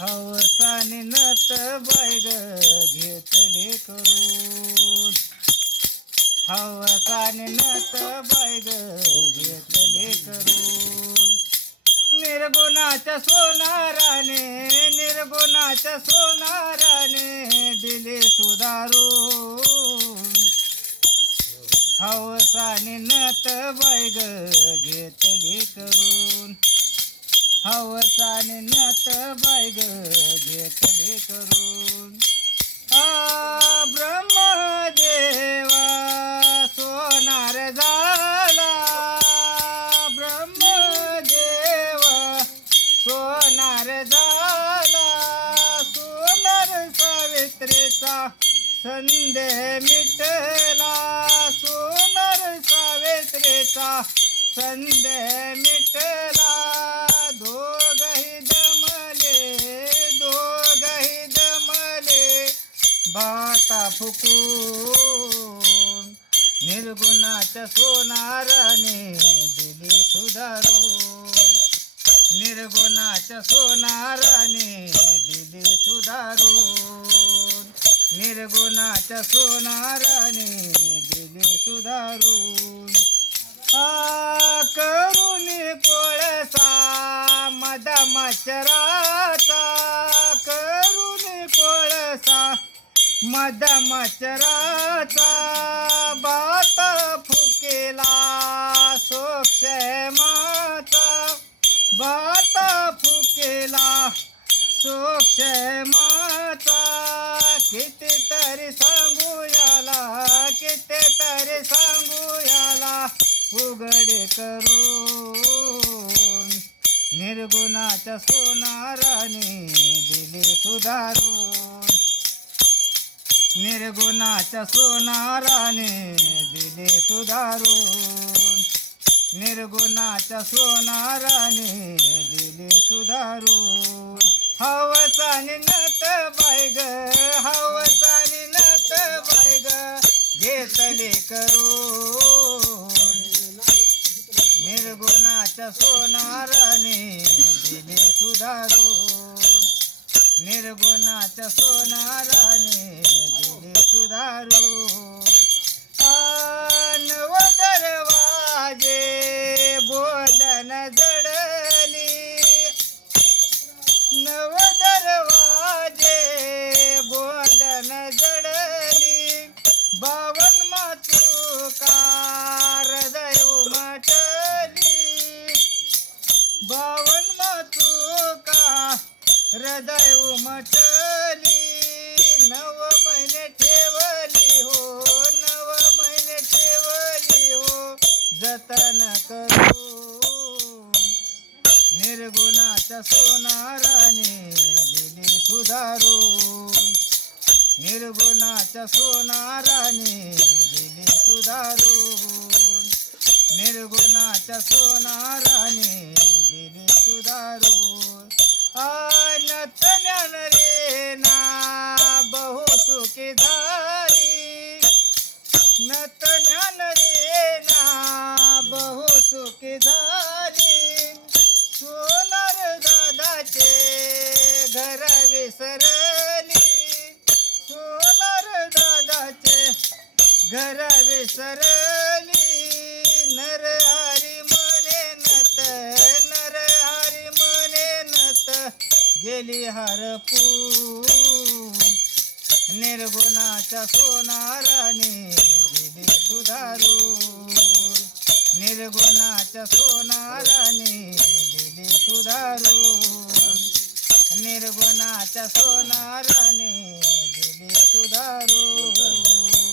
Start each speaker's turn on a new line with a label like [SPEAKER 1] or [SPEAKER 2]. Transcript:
[SPEAKER 1] हवसानी नत बैग घेतले करून. हवसानी नत बैग घेतले करून. निर्गुणाच्या सोनाराने निर्गुणाच्या सोनाराने दिले सुधारून. हवसानी नत बैग घेतले करून. हवसाने न्यात बैग घेतले करून. आ ब्रह्मदेवा सोनार झाला. ब्रह्मदेवा सोनार झाला. सोनार सावित्रीचा संदेह मिटला. सोनार सावित्रीचा संदेह मिटला. भाता फुकून निर्गुणाच्या सोनाराने दिली सुधारून. निर्गुणाच्या सोनाराने दिली सुधारून. निर्गुणाच्या सोनाराने दिली सुधारून. हा करुणी कोळसा मदमचराचा मदमचराचा बात फुकेला सोक्षमाचा बात फुकेला सोक्षमाचा. कितीतरी सांगू याला कितीतरी सांगू याला उघडे करून निर्गुणाच्या सोनाराने दिले सुधारू निर्गुणाच्या सोनाराने दिले सुधारून. निर्गुणाच्या सोनाराने दिले सुधारून. हवसाने नत बायग हवसाने नत बायग घेतले करून. निर्गुणाच्या सोनाराने दिले सुधारून. निर्गुणाच्या सोनाराने हृदय उमटली नव महिने ठेवली हो नव महिने ठेवली हो जतन करू निर्गुणाच्या सोनाराने दिली सुधारून. निर्गुणाच्या सोनाराने दिली सुधारून. निर्गुणाच्या सोनाराने दिली सुधारून. आनत ज्ञान रे ना बहु सुखी धारी नत ज्ञान रे ना बहु सुखी धारी सोनार दादाचे घर विसरली. सोनार दादाचे घर विसरली. गेली हरपून निर्गुणाच्या सोनाराने दिली सुधारून निर्गुणाच्या सोनाराने दिली सुधारून निर्गुणाच्या सोनाराने दिली सुधारून